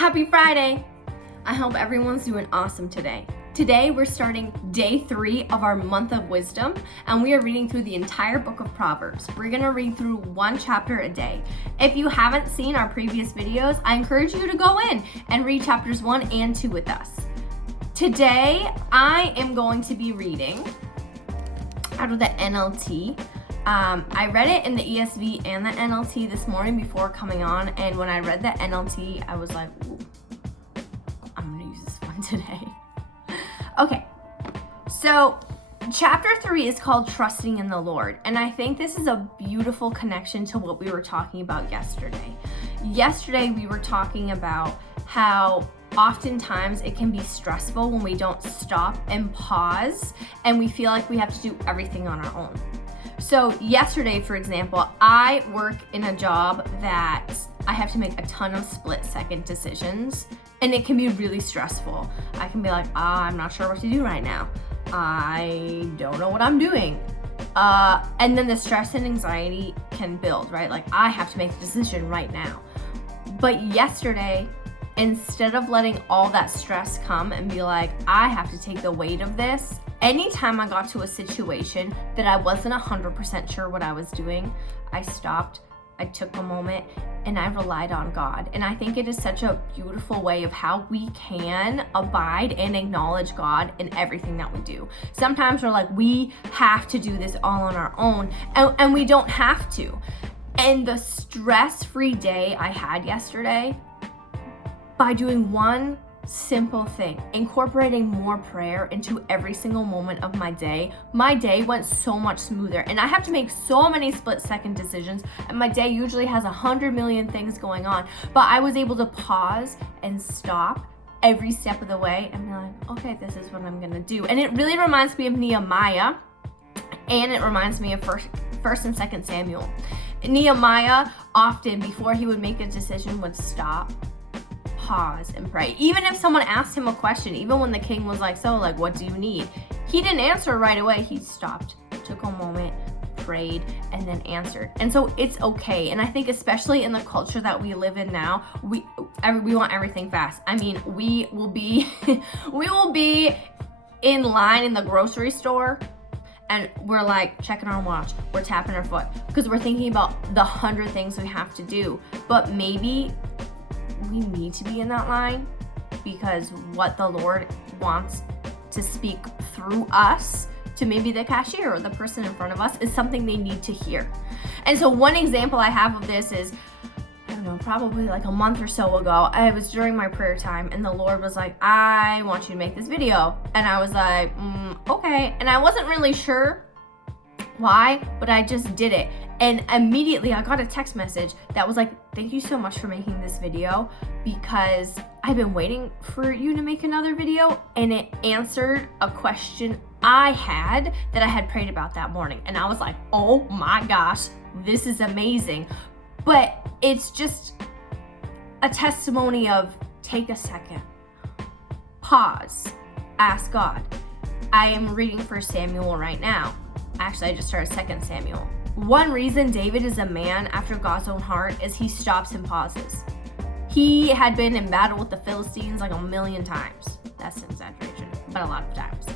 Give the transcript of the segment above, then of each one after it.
Happy Friday! I hope everyone's doing awesome today. Today we're starting day 3 of our month of wisdom, and we are reading through the entire book of Proverbs. We're going to read through one chapter a day. If you haven't seen our previous videos, I encourage you to go in and read chapters 1 and 2 with us. Today I am going to be reading out of the NLT. I read it in the ESV and the NLT this morning before coming on, and when I read the NLT, I was like, ooh, I'm gonna use this one today. Okay, so chapter 3 is called Trusting in the Lord, and I think this is a beautiful connection to what we were talking about yesterday. Yesterday, we were talking about how oftentimes it can be stressful when we don't stop and pause, and we feel like we have to do everything on our own. So yesterday, for example, I work in a job that I have to make a ton of split-second decisions, and it can be really stressful. I can be like, I'm not sure what to do right now. I don't know what I'm doing. And then the stress and anxiety can build, right? Like, I have to make a decision right now. But yesterday, instead of letting all that stress come and be like, I have to take the weight of this, anytime I got to a situation that I wasn't 100% sure what I was doing, I stopped, I took a moment, and I relied on God. And I think it is such a beautiful way of how we can abide and acknowledge God in everything that we do. Sometimes we're like, we have to do this all on our own, and we don't have to. And the stress-free day I had yesterday, by doing one simple thing, incorporating more prayer into every single moment of my day went so much smoother. And I have to make so many split-second decisions, and my day usually has 100 million things going on, but I was able to pause and stop every step of the way and be like, okay, this is what I'm gonna do. And it really reminds me of Nehemiah, and it reminds me of first and second Samuel. Nehemiah often, before he would make a decision, would stop, pause, and pray. Even if someone asked him a question, even when the king was like, so, like, what do you need? He didn't answer right away. He stopped, took a moment, prayed, and then answered. And so it's okay. And I think especially in the culture that we live in now, we want everything fast. I mean, we will be in line in the grocery store, and we're like checking our watch, we're tapping our foot, because we're thinking about the 100 things we have to do. But maybe we need to be in that line because what the Lord wants to speak through us to maybe the cashier or the person in front of us is something they need to hear. And so one example I have of this is, I don't know, probably like a month or so ago, I was during my prayer time, and the Lord was like, I want you to make this video. And I was like, okay. And I wasn't really sure why, but I just did it. And immediately I got a text message that was like, thank you so much for making this video, because I've been waiting for you to make another video, and it answered a question I had that I had prayed about that morning. And I was like, oh my gosh, this is amazing. But it's just a testimony of take a second, pause, ask God. I am reading 1 Samuel right now. Actually, I just started 2 Samuel. One reason David is a man after God's own heart is he stops and pauses. He had been in battle with the Philistines like 1,000,000 times. That's an exaggeration, but a lot of times.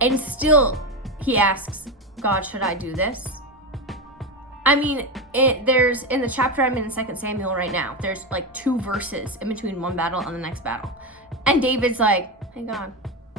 And still, he asks, God, should I do this? I mean, there's, in the chapter I'm in 2 Samuel right now, there's like 2 verses in between one battle and the next battle. And David's like, hey God,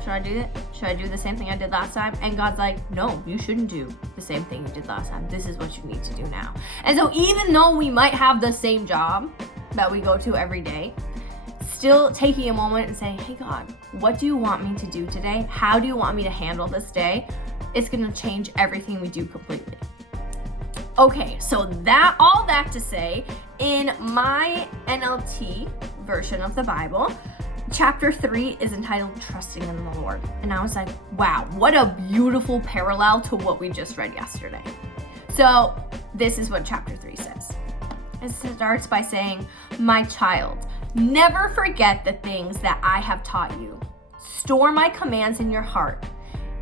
should I do it? Should I do the same thing I did last time? And God's like, no, you shouldn't do the same thing you did last time. This is what you need to do now. And so even though we might have the same job that we go to every day, still taking a moment and saying, hey God, what do you want me to do today? How do you want me to handle this day? It's gonna change everything we do completely. Okay, so all that to say, in my NLT version of the Bible, Chapter 3 is entitled Trusting in the Lord. And I was like, wow, what a beautiful parallel to what we just read yesterday. So this is what chapter 3 says. It starts by saying, my child, never forget the things that I have taught you. Store my commands in your heart.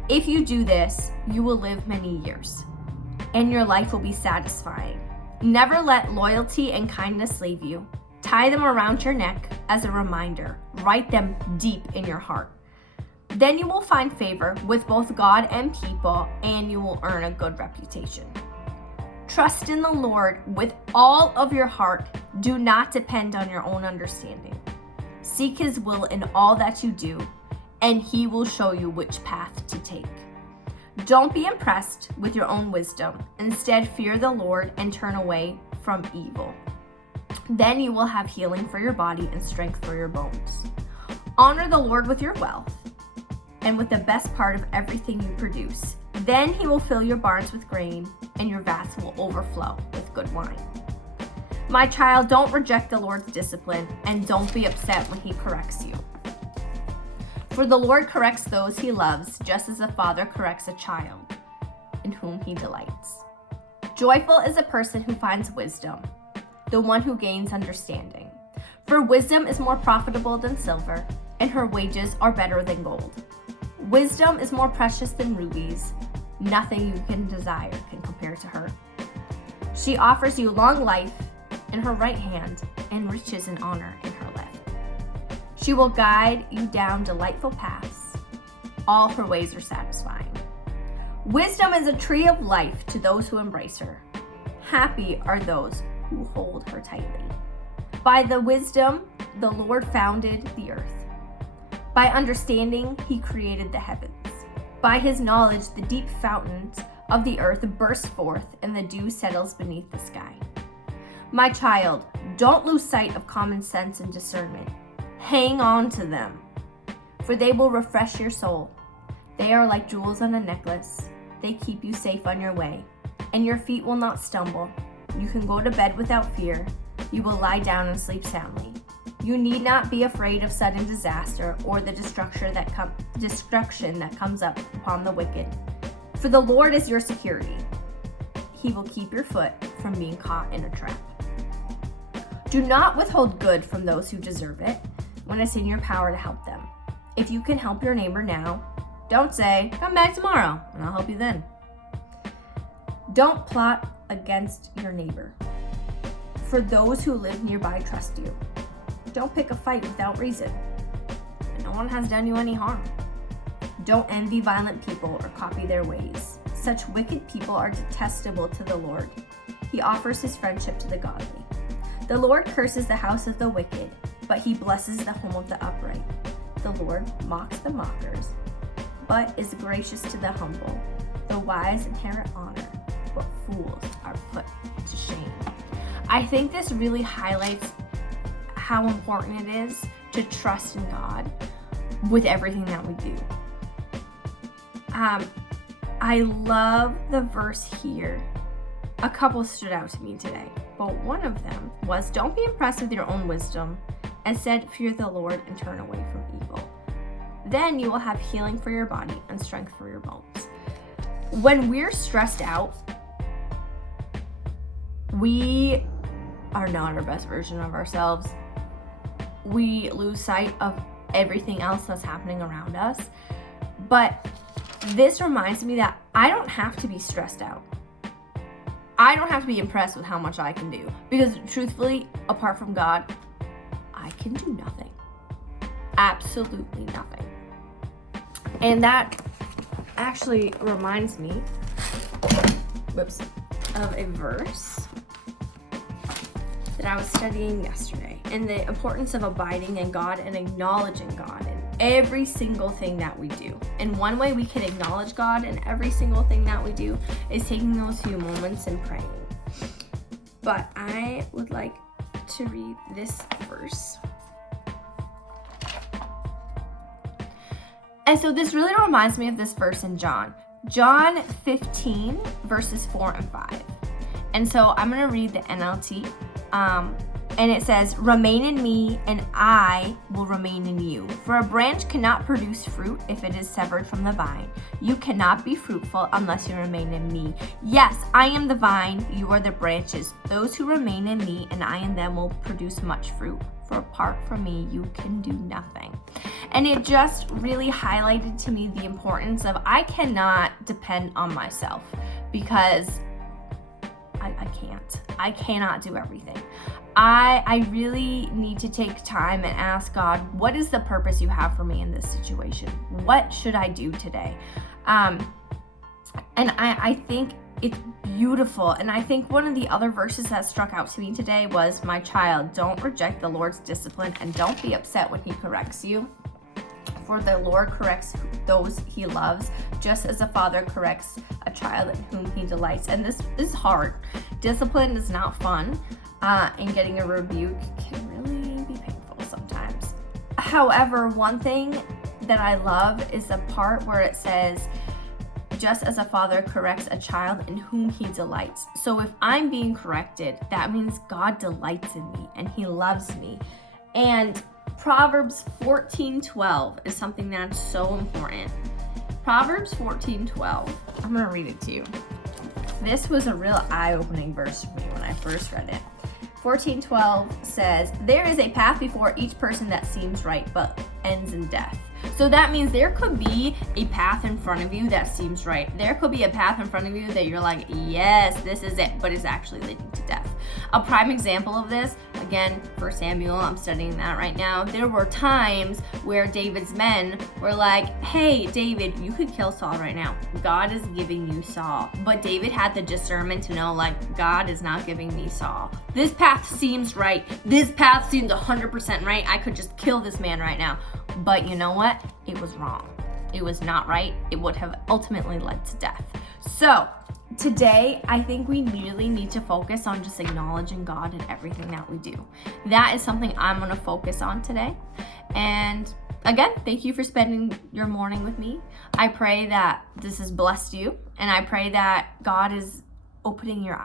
If you do this, you will live many years, and your life will be satisfying. Never let loyalty and kindness leave you. Tie them around your neck as a reminder. Write them deep in your heart. Then you will find favor with both God and people, and you will earn a good reputation. Trust in the Lord with all of your heart. Do not depend on your own understanding. Seek His will in all that you do, and He will show you which path to take. Don't be impressed with your own wisdom. Instead, fear the Lord and turn away from evil. Then you will have healing for your body and strength for your bones. Honor the Lord with your wealth and with the best part of everything you produce. Then He will fill your barns with grain, and your vats will overflow with good wine. My child, don't reject the Lord's discipline, and don't be upset when He corrects you. For the Lord corrects those He loves, just as a father corrects a child in whom He delights. Joyful is a person who finds wisdom, the one who gains understanding. For wisdom is more profitable than silver, and her wages are better than gold. Wisdom is more precious than rubies. Nothing you can desire can compare to her. She offers you long life in her right hand and riches and honor in her left. She will guide you down delightful paths. All her ways are satisfying. Wisdom is a tree of life to those who embrace her. Happy are those who hold her tightly. By the wisdom, the Lord founded the earth. By understanding, He created the heavens. By His knowledge, the deep fountains of the earth burst forth, and the dew settles beneath the sky. My child, don't lose sight of common sense and discernment. Hang on to them, for they will refresh your soul. They are like jewels on a necklace. They keep you safe on your way, and your feet will not stumble. You can go to bed without fear. You will lie down and sleep soundly. You need not be afraid of sudden disaster or the destruction that comes up upon the wicked. For the Lord is your security. He will keep your foot from being caught in a trap. Do not withhold good from those who deserve it when it's in your power to help them. If you can help your neighbor now, don't say, "Come back tomorrow, and I'll help you then." Don't plot against your neighbor, for those who live nearby trust you. Don't pick a fight without reason. No one has done you any harm. Don't envy violent people or copy their ways. Such wicked people are detestable to the Lord. He offers His friendship to the godly. The Lord curses the house of the wicked, but He blesses the home of the upright. The Lord mocks the mockers, but is gracious to the humble. The wise inherit honor, but fools are put to shame. I think this really highlights how important it is to trust in God with everything that we do. I love the verse here. A couple stood out to me today, but one of them was, don't be impressed with your own wisdom. Instead, fear the Lord and turn away from evil. Then you will have healing for your body and strength for your bones. When we're stressed out, we are not our best version of ourselves. We lose sight of everything else that's happening around us. But this reminds me that I don't have to be stressed out. I don't have to be impressed with how much I can do. Because truthfully, apart from God, I can do nothing. Absolutely nothing. And that actually reminds me, of a verse that I was studying yesterday, and the importance of abiding in God and acknowledging God in every single thing that we do. And one way we can acknowledge God in every single thing that we do is taking those few moments and praying. But I would like to read this verse. And so this really reminds me of this verse in John 15, verses 4 and 5. And so I'm going to read the NLT. And it says, "Remain in me, and I will remain in you. For a branch cannot produce fruit if it is severed from the vine. You cannot be fruitful unless you remain in me. Yes, I am the vine, you are the branches. Those who remain in me and I in them will produce much fruit. For apart from me, you can do nothing." And it just really highlighted to me the importance of I cannot depend on myself, because I can't. I cannot do everything. I really need to take time and ask God, what is the purpose you have for me in this situation? What should I do today? And I think it's beautiful. And I think one of the other verses that struck out to me today was, my child, don't reject the Lord's discipline and don't be upset when he corrects you. For the Lord corrects those he loves, just as a father corrects a child in whom he delights. And this is hard. Discipline is not fun, and getting a rebuke can really be painful sometimes. However, one thing that I love is the part where it says, just as a father corrects a child in whom he delights. So if I'm being corrected, that means God delights in me and he loves me. And Proverbs 14:12 is something that's so important. Proverbs 14:12. I'm going to read it to you. This was a real eye-opening verse for me when I first read it. 14:12 says, there is a path before each person that seems right, but ends in death. So that means there could be a path in front of you that seems right. There could be a path in front of you that you're like, yes, this is it, but it's actually leading to death. A prime example of this, again, 1 Samuel, I'm studying that right now. There were times where David's men were like, hey, David, you could kill Saul right now. God is giving you Saul. But David had the discernment to know, like, God is not giving me Saul. This path seems right. This path seems 100% right. I could just kill this man right now. But you know what? It was wrong. It was not right. It would have ultimately led to death. So today, I think we really need to focus on just acknowledging God in everything that we do. That is something I'm going to focus on today. And again, thank you for spending your morning with me. I pray that this has blessed you, and I pray that God is opening your eyes.